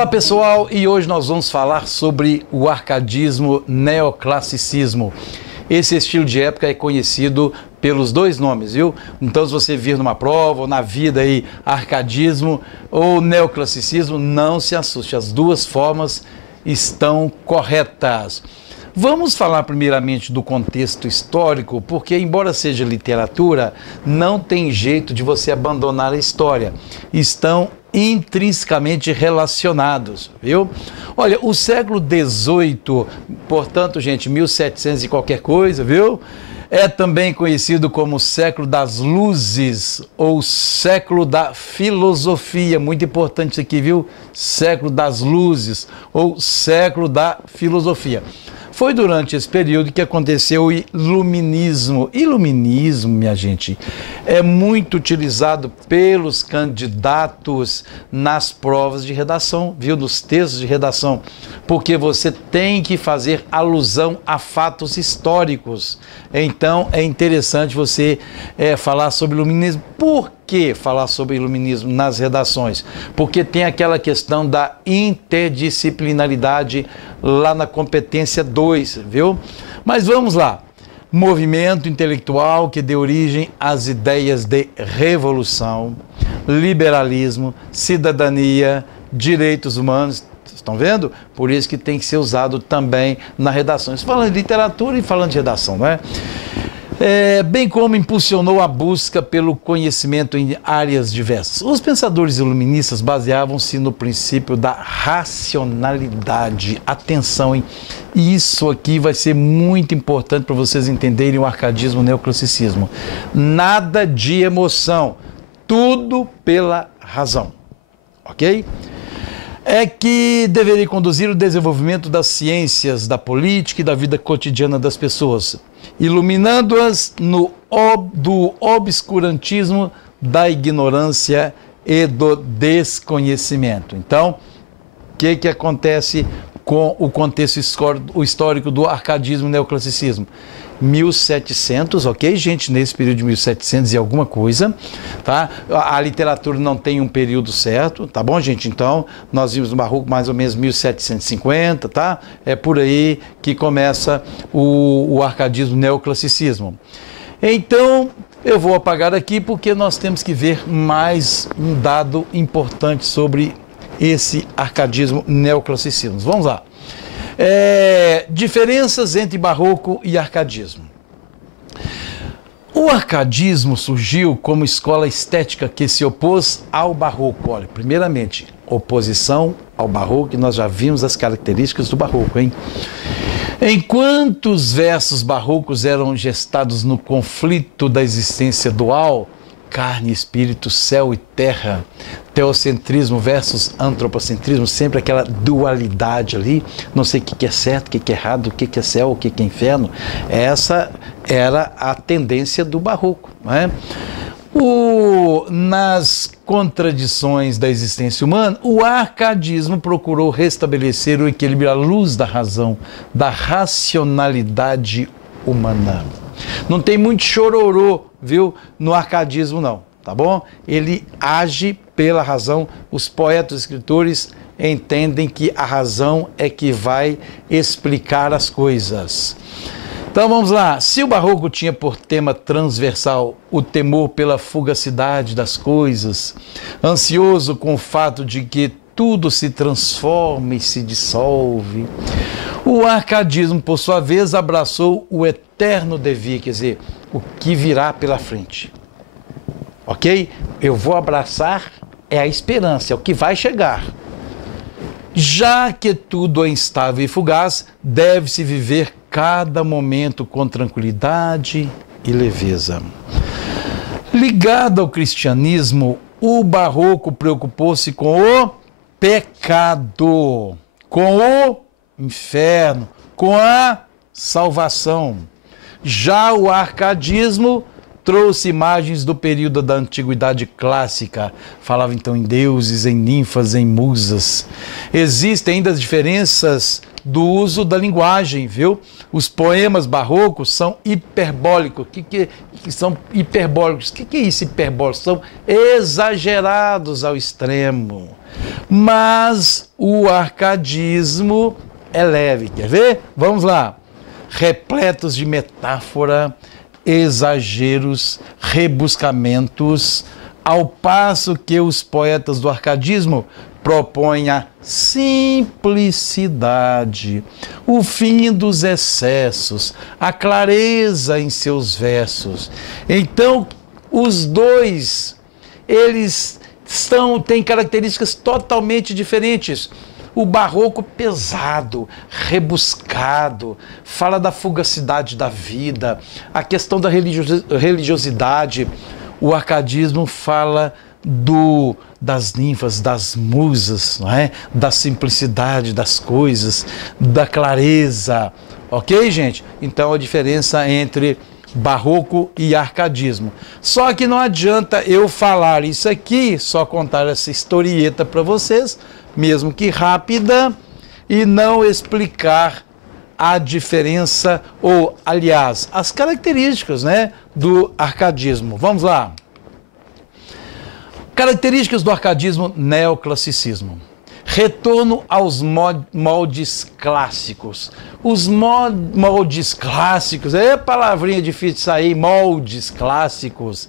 Fala pessoal, e hoje nós vamos falar sobre o arcadismo neoclassicismo. Esse estilo de época é conhecido pelos dois nomes, viu? Então, se você vir numa prova ou na vida aí, arcadismo ou neoclassicismo, não se assuste, as duas formas estão corretas. Vamos falar primeiramente do contexto histórico, porque embora seja literatura, não tem jeito de você abandonar a história. Estão intrinsecamente relacionados, viu? Olha, o século XVIII, portanto, gente, 1700 e qualquer coisa, viu? É também conhecido como século das luzes ou século da filosofia. Muito importante isso aqui, viu? Século das luzes ou século da filosofia. Foi durante esse período que aconteceu o iluminismo. Iluminismo, minha gente, é muito utilizado pelos candidatos nas provas de redação, viu? Nos textos de redação, porque você tem que fazer alusão a fatos históricos. Então, é interessante você falar sobre iluminismo. Por que falar sobre iluminismo nas redações? Porque tem aquela questão da interdisciplinaridade lá na competência 2, viu? Mas vamos lá. Movimento intelectual que deu origem às ideias de revolução, liberalismo, cidadania, direitos humanos. Estão vendo? Por isso que tem que ser usado também na redação. Falando de literatura e falando de redação, não é? Bem como impulsionou a busca pelo conhecimento em áreas diversas. Os pensadores iluministas baseavam-se no princípio da racionalidade. Atenção, hein? Isso aqui vai ser muito importante para vocês entenderem o arcadismo e o neoclassicismo. Nada de emoção, tudo pela razão, ok? É que deveria conduzir o desenvolvimento das ciências, da política e da vida cotidiana das pessoas, iluminando-as do obscurantismo, da ignorância e do desconhecimento. Então, o que acontece com o contexto histórico do arcadismo e neoclassicismo? 1700, ok, gente? Nesse período de 1700 e alguma coisa, tá? A literatura não tem um período certo, tá bom, gente? Então, nós vimos no Barroco mais ou menos 1750, tá? É por aí que começa o arcadismo neoclassicismo. Então, eu vou apagar aqui porque nós temos que ver mais um dado importante sobre esse arcadismo neoclassicismo. Vamos lá. Diferenças entre barroco e arcadismo. O arcadismo surgiu como escola estética que se opôs ao barroco. Olha, primeiramente, oposição ao barroco, e nós já vimos as características do barroco, hein? Enquanto os versos barrocos eram gestados no conflito da existência dual, carne, espírito, céu e terra, teocentrismo versus antropocentrismo, sempre aquela dualidade ali, não sei o que é certo, o que é errado, o que é céu, o que é inferno. Essa era a tendência do barroco, não é? Nas contradições da existência humana, o arcadismo procurou restabelecer o equilíbrio à luz da razão, da racionalidade humana. Não tem muito chororô, viu, no arcadismo não, tá bom? Ele age pela razão. Os poetas, os escritores entendem que a razão é que vai explicar as coisas. Então vamos lá. Se o barroco tinha por tema transversal o temor pela fugacidade das coisas, ansioso com o fato de que tudo se transforma e se dissolve, o arcadismo, por sua vez, abraçou o eterno devir, quer dizer, o que virá pela frente. Ok? Eu vou abraçar a esperança, é o que vai chegar. Já que tudo é instável e fugaz, deve-se viver cada momento com tranquilidade e leveza. Ligado ao cristianismo, o barroco preocupou-se com o pecado, com o inferno, com a salvação. Já o arcadismo trouxe imagens do período da antiguidade clássica. Falava então em deuses, em ninfas, em musas. Existem ainda as diferenças do uso da linguagem, viu? Os poemas barrocos são hiperbólicos. O que são hiperbólicos? O que é isso, hiperbólicos? São exagerados ao extremo. Mas o arcadismo é leve. Quer ver? Vamos lá. Repletos de metáfora, exageros, rebuscamentos, ao passo que os poetas do arcadismo propõem a simplicidade, o fim dos excessos, a clareza em seus versos. Então, os dois, eles têm características totalmente diferentes. O barroco pesado, rebuscado, fala da fugacidade da vida, a questão da religiosidade. O arcadismo fala das ninfas, das musas, não é? Da simplicidade das coisas, da clareza. Ok, gente? Então a diferença entre barroco e arcadismo. Só que não adianta eu falar isso aqui, só contar essa historieta para vocês, mesmo que rápida, e não explicar a diferença, ou, aliás, as características, né, do arcadismo. Vamos lá. Características do arcadismo neoclassicismo. Retorno aos moldes clássicos. Os moldes clássicos, é palavrinha difícil de sair, moldes clássicos.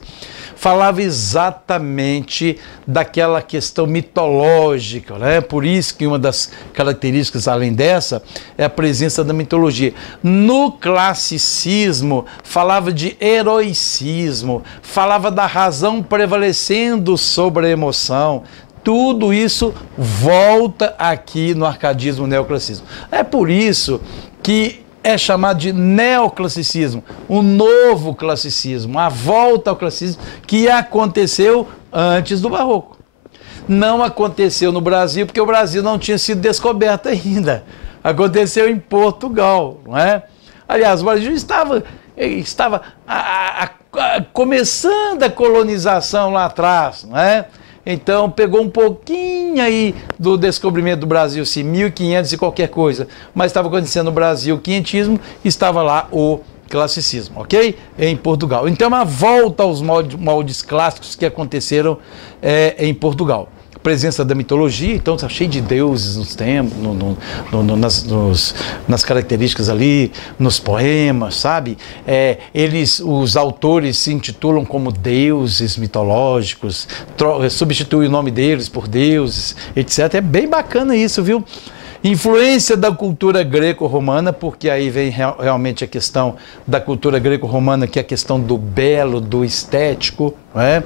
Falava exatamente daquela questão mitológica, né? Por isso que uma das características, além dessa, é a presença da mitologia. No classicismo, falava de heroicismo, falava da razão prevalecendo sobre a emoção. Tudo isso volta aqui no arcadismo neoclassicismo. É por isso que é chamado de neoclassicismo, o novo classicismo, a volta ao classicismo que aconteceu antes do barroco. Não aconteceu no Brasil, porque o Brasil não tinha sido descoberto ainda. Aconteceu em Portugal, não é? Aliás, o Brasil estava começando a colonização lá atrás, não é? Então, pegou um pouquinho aí do descobrimento do Brasil, sim, 1500 e qualquer coisa. Mas estava acontecendo no Brasil o quinhentismo, estava lá o classicismo, ok? Em Portugal. Então, uma volta aos moldes clássicos que aconteceram em Portugal. Presença da mitologia, então está cheio de deuses nos tempos, nas características ali, nos poemas, sabe? Os autores se intitulam como deuses mitológicos, substituem o nome deles por deuses, etc. É bem bacana isso, viu? Influência da cultura greco-romana, porque aí vem realmente a questão da cultura greco-romana, que é a questão do belo, do estético, não é?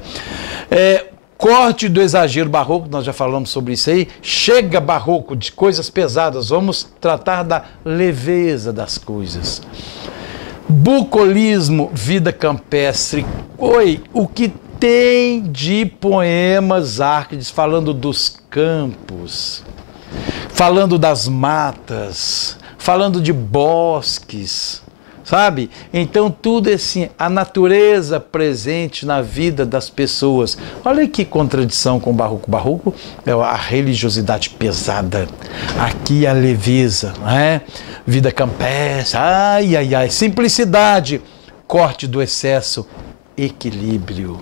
Corte do exagero barroco, nós já falamos sobre isso aí. Chega barroco de coisas pesadas, vamos tratar da leveza das coisas. Bucolismo, vida campestre. O que tem de poemas Árcades falando dos campos, falando das matas, falando de bosques, sabe? Então tudo é assim, a natureza presente na vida das pessoas. Olha que contradição com o barroco. O barroco é a religiosidade pesada, aqui a leveza, não é? Vida campestre, simplicidade, corte do excesso, equilíbrio.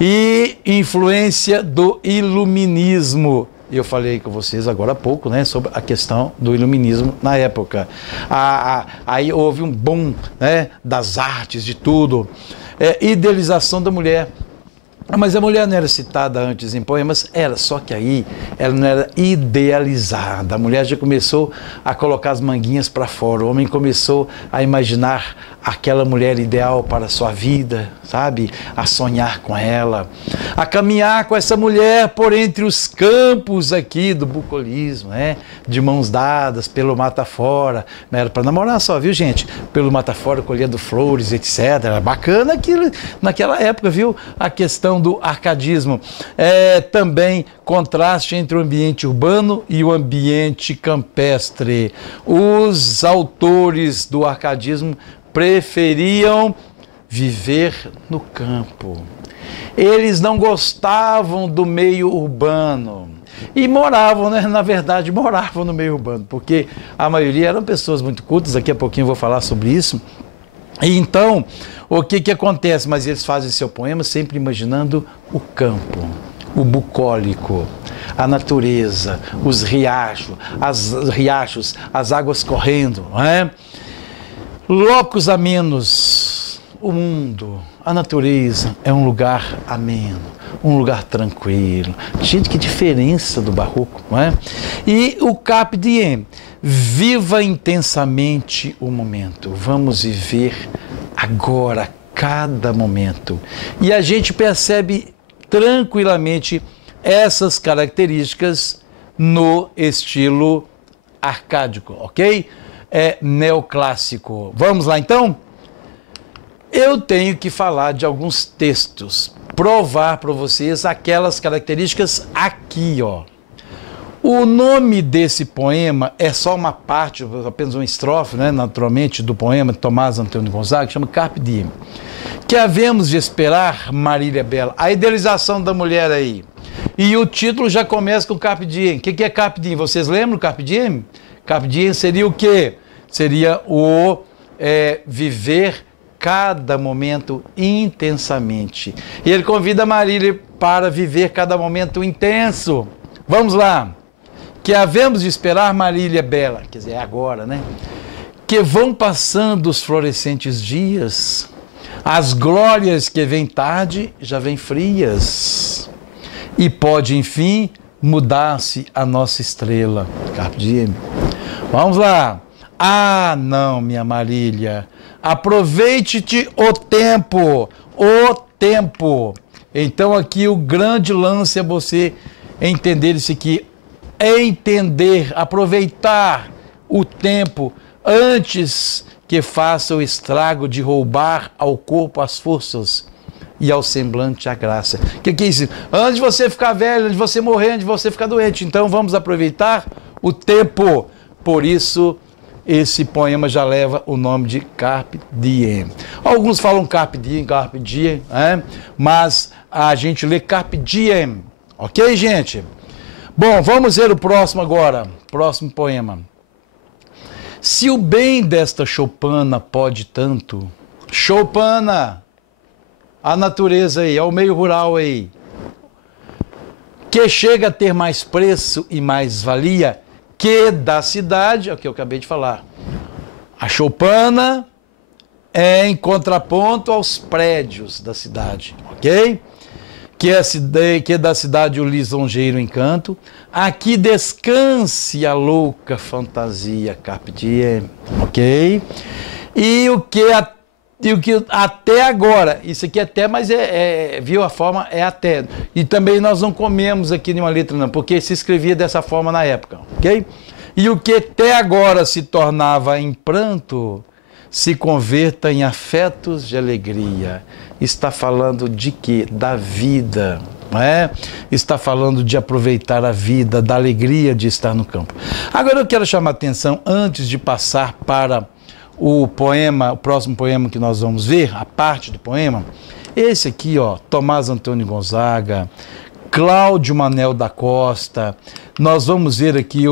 E influência do iluminismo. Eu falei com vocês agora há pouco, né, sobre a questão do iluminismo na época. Aí houve um boom, né, das artes, de tudo. Idealização da mulher. Mas a mulher não era citada antes em poemas? Era, só que aí ela não era idealizada. A mulher já começou a colocar as manguinhas para fora. O homem começou a imaginar aquela mulher ideal para a sua vida, sabe? A sonhar com ela, a caminhar com essa mulher por entre os campos aqui do bucolismo, né? De mãos dadas, pelo mata fora. Não era para namorar só, viu, gente? Pelo mata fora, colhendo flores, etc. Era bacana aquilo naquela época, viu? A questão do arcadismo. Também contraste entre o ambiente urbano e o ambiente campestre. Os autores do arcadismo preferiam viver no campo. Eles não gostavam do meio urbano. E moravam, né? Na verdade, moravam no meio urbano, porque a maioria eram pessoas muito cultas, daqui a pouquinho eu vou falar sobre isso. E então, o que acontece? Mas eles fazem seu poema sempre imaginando o campo, o bucólico, a natureza, os riachos, as águas correndo, não é? Locus amenos, o mundo, a natureza é um lugar ameno, um lugar tranquilo. Gente, que diferença do barroco, não é? E o Carpe Diem, viva intensamente o momento. Vamos viver agora, cada momento. E a gente percebe tranquilamente essas características no estilo arcádico, ok? É neoclássico. Vamos lá então? Eu tenho que falar de alguns textos, provar para vocês aquelas características aqui, ó. O nome desse poema é só uma parte, apenas uma estrofe, né, naturalmente, do poema de Tomás Antônio Gonzaga, que chama Carpe Diem. Que havemos de esperar, Marília Bela, a idealização da mulher aí. E o título já começa com Carpe Diem. O que é Carpe Diem? Vocês lembram Carpe Diem? Carpe Diem seria o quê? Seria o viver cada momento intensamente. E ele convida a Marília para viver cada momento intenso. Vamos lá. Que havemos de esperar, Marília Bela, quer dizer, é agora, né? Que vão passando os florescentes dias, as glórias que vêm tarde já vêm frias, e pode, enfim, mudar-se a nossa estrela. Carpe Diem. Vamos lá. Ah, não, minha Marília, aproveite-te o tempo, o tempo. Então aqui o grande lance é você entender isso aqui, entender, aproveitar o tempo antes que faça o estrago de roubar ao corpo as forças e ao semblante a graça. O que é isso? Antes de você ficar velho, antes de você morrer, antes de você ficar doente. Então vamos aproveitar o tempo. Por isso, esse poema já leva o nome de Carpe Diem. Alguns falam Carpe Diem, mas a gente lê Carpe Diem. Ok, gente? Bom, vamos ver o próximo agora. Próximo poema. Se o bem desta choupana pode tanto, choupana, a natureza aí, ao meio rural aí, que chega a ter mais preço e mais valia que da cidade, é o que eu acabei de falar. A choupana é em contraponto aos prédios da cidade, ok? Que é da cidade o lisonjeiro encanto, aqui descanse a louca fantasia, Carpe Diem, ok? E o que até agora, isso aqui até, mas viu a forma, é até. E também nós não comemos aqui nenhuma letra não, porque se escrevia dessa forma na época, ok? E o que até agora se tornava em pranto, se converta em afetos de alegria. Está falando de quê? Da vida, não é? Está falando de aproveitar a vida, da alegria de estar no campo. Agora eu quero chamar a atenção, antes de passar para o poema, o próximo poema que nós vamos ver, a parte do poema, esse aqui, ó, Tomás Antônio Gonzaga, Cláudio Manel da Costa, nós vamos ver aqui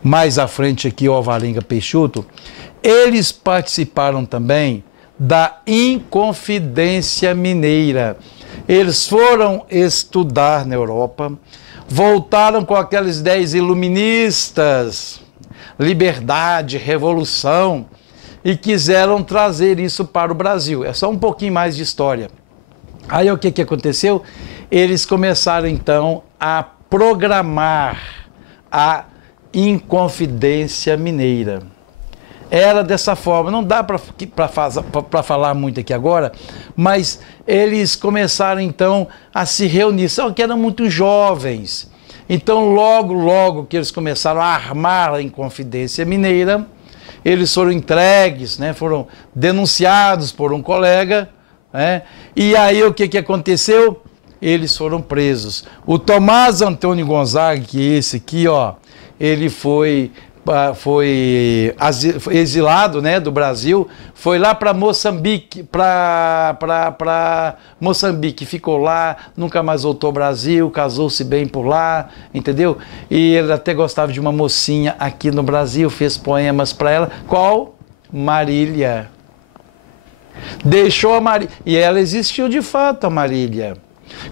mais à frente aqui o Alvarenga Peixoto, eles participaram também da Inconfidência Mineira. Eles foram estudar na Europa, voltaram com aquelas ideias iluministas, liberdade, revolução, e quiseram trazer isso para o Brasil. É só um pouquinho mais de história. Aí o que aconteceu? Eles começaram então a programar a Inconfidência Mineira. Era dessa forma, não dá para falar muito aqui agora, mas eles começaram então a se reunir, só que eram muito jovens. Então logo que eles começaram a armar a Inconfidência Mineira, eles foram entregues, né, foram denunciados por um colega, né, e aí o que aconteceu? Eles foram presos. O Tomás Antônio Gonzaga, que é esse aqui, ó, ele foi foi exilado, né, do Brasil, foi lá para Moçambique, para Moçambique, ficou lá, nunca mais voltou ao Brasil, casou-se bem por lá, entendeu? E ele até gostava de uma mocinha aqui no Brasil, fez poemas para ela. Qual? Marília. Deixou a Marília. E ela existiu de fato, a Marília.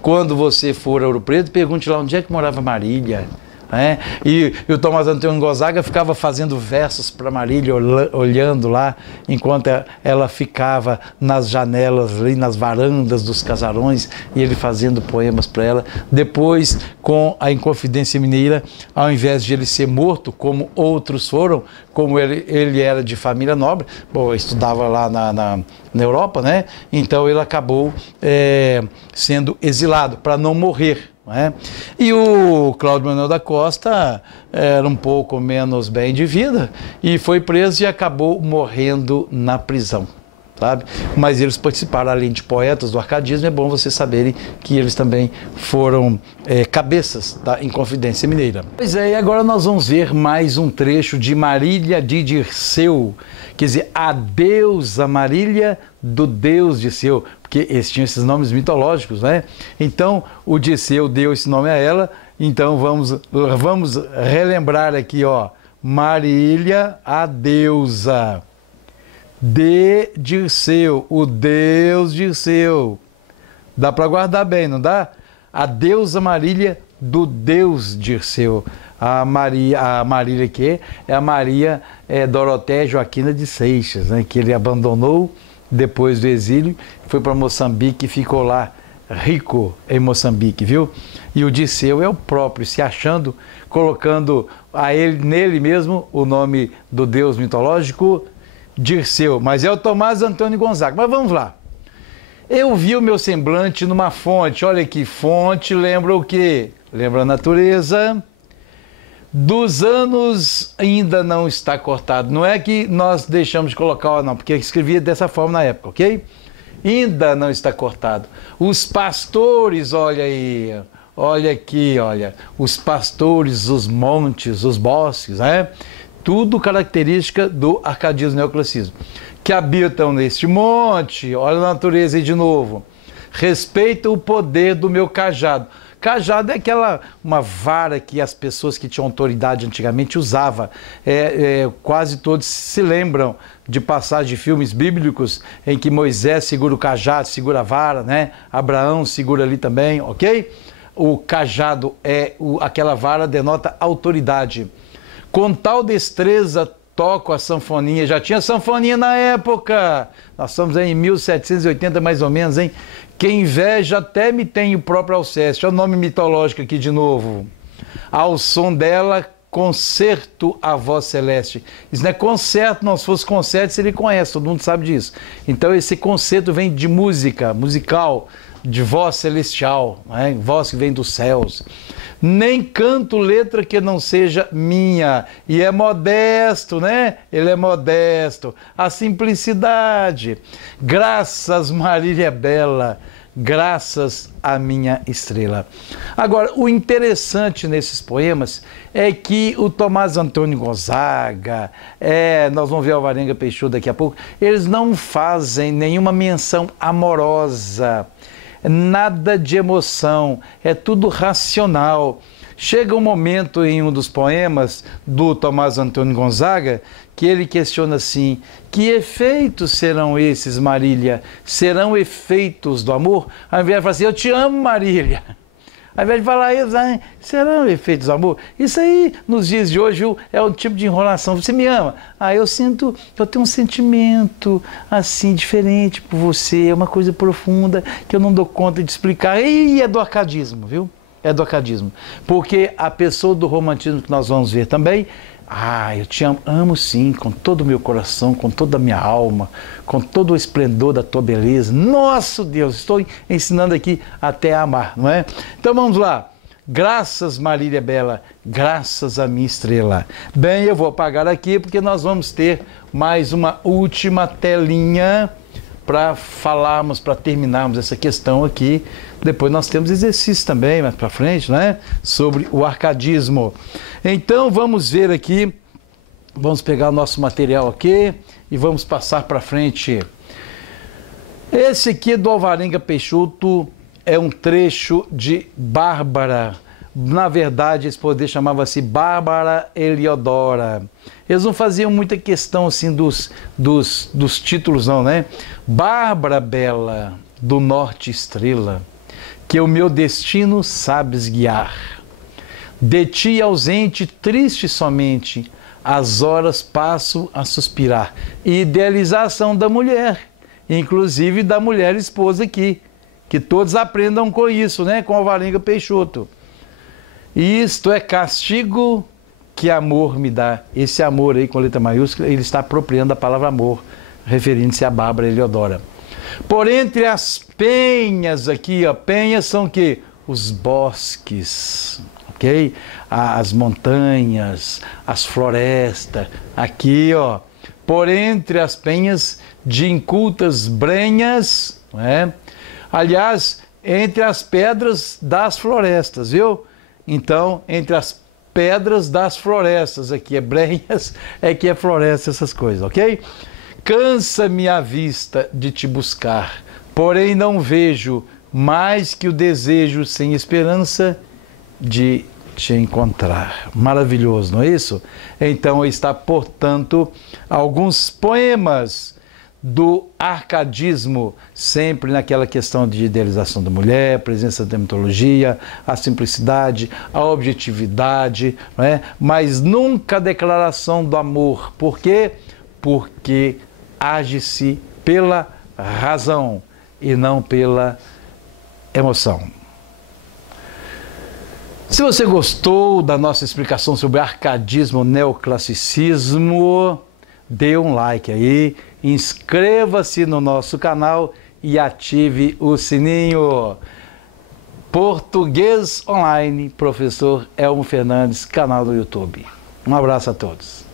Quando você for a Ouro Preto, pergunte lá onde é que morava Marília. É? E o Tomás Antônio Gonzaga ficava fazendo versos para Marília, olhando lá, enquanto ela ficava nas janelas, ali nas varandas dos casarões, e ele fazendo poemas para ela. Depois, com a Inconfidência Mineira, ao invés de ele ser morto, como outros foram, como ele era de família nobre, bom, estudava lá na Europa, né? Então ele acabou sendo exilado para não morrer. É? E o Cláudio Manuel da Costa era um pouco menos bem de vida e foi preso e acabou morrendo na prisão, sabe? Mas eles participaram, além de poetas do arcadismo, é bom vocês saberem que eles também foram cabeças da Inconfidência Mineira. Pois é, e agora nós vamos ver mais um trecho de Marília de Dirceu, quer dizer, a deusa Marília do Deus Dirceu, porque eles tinham esses nomes mitológicos, né? Então, o Dirceu deu esse nome a ela, então vamos relembrar aqui, ó, Marília, a deusa de Dirceu, o Deus Dirceu. Dá para guardar bem, não dá? A deusa Marília do Deus Dirceu. A Marília que é a Maria Dorotéia Joaquina de Seixas, né, que ele abandonou depois do exílio, foi para Moçambique e ficou lá rico em Moçambique, viu? E o Dirceu é o próprio, se achando, colocando nele mesmo o nome do deus mitológico Dirceu, mas é o Tomás Antônio Gonzaga. Mas vamos lá. Eu vi o meu semblante numa fonte, olha que fonte, lembra o quê? Lembra a natureza. Dos anos ainda não está cortado. Não é que nós deixamos de colocar, não, porque eu escrevia dessa forma na época, ok? Ainda não está cortado. Os pastores, olha aí, olha aqui, olha, os pastores, os montes, os bosques, né? Tudo característica do arcadismo neoclassicismo. Que habitam neste monte, olha a natureza aí de novo. Respeita o poder do meu cajado. Cajado é uma vara que as pessoas que tinham autoridade antigamente usavam. Quase todos se lembram de passagens de filmes bíblicos em que Moisés segura o cajado, segura a vara, né? Abraão segura ali também, ok? O cajado aquela vara denota autoridade. Com tal destreza toco a sanfoninha, já tinha sanfoninha na época, nós estamos em 1780 mais ou menos, hein? Quem inveja até me tem o próprio Alceste, olha o nome mitológico aqui de novo. Ao som dela, concerto a voz celeste. Isso não é concerto, não, se fosse concerto você conhece, todo mundo sabe disso. Então esse concerto vem de música, musical, de voz celestial, né? Voz que vem dos céus. Nem canto letra que não seja minha. E é modesto, né? Ele é modesto. A simplicidade. Graças, Marília Bela. Graças à minha estrela. Agora, o interessante nesses poemas é que o Tomás Antônio Gonzaga, nós vamos ver o Alvarenga Peixoto daqui a pouco, eles não fazem nenhuma menção amorosa. Nada de emoção, é tudo racional. Chega um momento em um dos poemas do Tomás Antônio Gonzaga que ele questiona assim: que efeitos serão esses, Marília? Serão efeitos do amor? Ao invés de falar assim, eu te amo, Marília. Ao invés de falar isso, serão efeitos do amor? Isso aí, nos dias de hoje, é o tipo de enrolação. Você me ama? Eu tenho um sentimento assim, diferente por você, é uma coisa profunda que eu não dou conta de explicar. E é do arcadismo, viu? É do arcadismo. Porque a pessoa do romantismo que nós vamos ver também, eu te amo, amo sim, com todo o meu coração, com toda a minha alma, com todo o esplendor da tua beleza. Nosso Deus, estou ensinando aqui até a amar, não é? Então vamos lá. Graças, Marília Bela, graças a minha estrela. Bem, eu vou apagar aqui porque nós vamos ter mais uma última telinha para falarmos, para terminarmos essa questão aqui. Depois nós temos exercícios também, mais para frente, né? Sobre o arcadismo. Então, vamos ver aqui Vamos pegar o nosso material aqui e vamos passar para frente. Esse aqui do Alvarenga Peixoto é um trecho de Bárbara. Na verdade, esse poder chamava-se Bárbara Eliodora. Eles não faziam muita questão assim dos títulos não, né? Bárbara Bela, do norte estrela, que o meu destino sabes guiar. De ti ausente, triste somente, as horas passo a suspirar. Idealização da mulher, inclusive da mulher esposa aqui, que todos aprendam com isso, né? Com Alvarenga Peixoto. Isto é castigo que amor me dá. Esse amor aí com letra maiúscula, ele está apropriando a palavra amor, referindo-se a Bárbara Eliodora. Por entre as penhas aqui, ó, penhas são o quê? Os bosques, ok? As montanhas, as florestas, aqui, ó. Por entre as penhas de incultas brenhas, não é? Aliás, entre as pedras das florestas, viu? Então, entre as pedras das florestas, aqui é brenhas, aqui é floresta, essas coisas, ok? Cansa-me a vista de te buscar, porém não vejo mais que o desejo sem esperança de te encontrar. Maravilhoso, não é isso? Então está, portanto, alguns poemas do arcadismo, sempre naquela questão de idealização da mulher, presença da mitologia, a simplicidade, a objetividade, não é? Mas nunca a declaração do amor. Por quê? Porque age-se pela razão e não pela emoção. Se você gostou da nossa explicação sobre arcadismo, neoclassicismo, dê um like aí, inscreva-se no nosso canal e ative o sininho. Português Online, professor Elmo Fernandes, canal do YouTube. Um abraço a todos.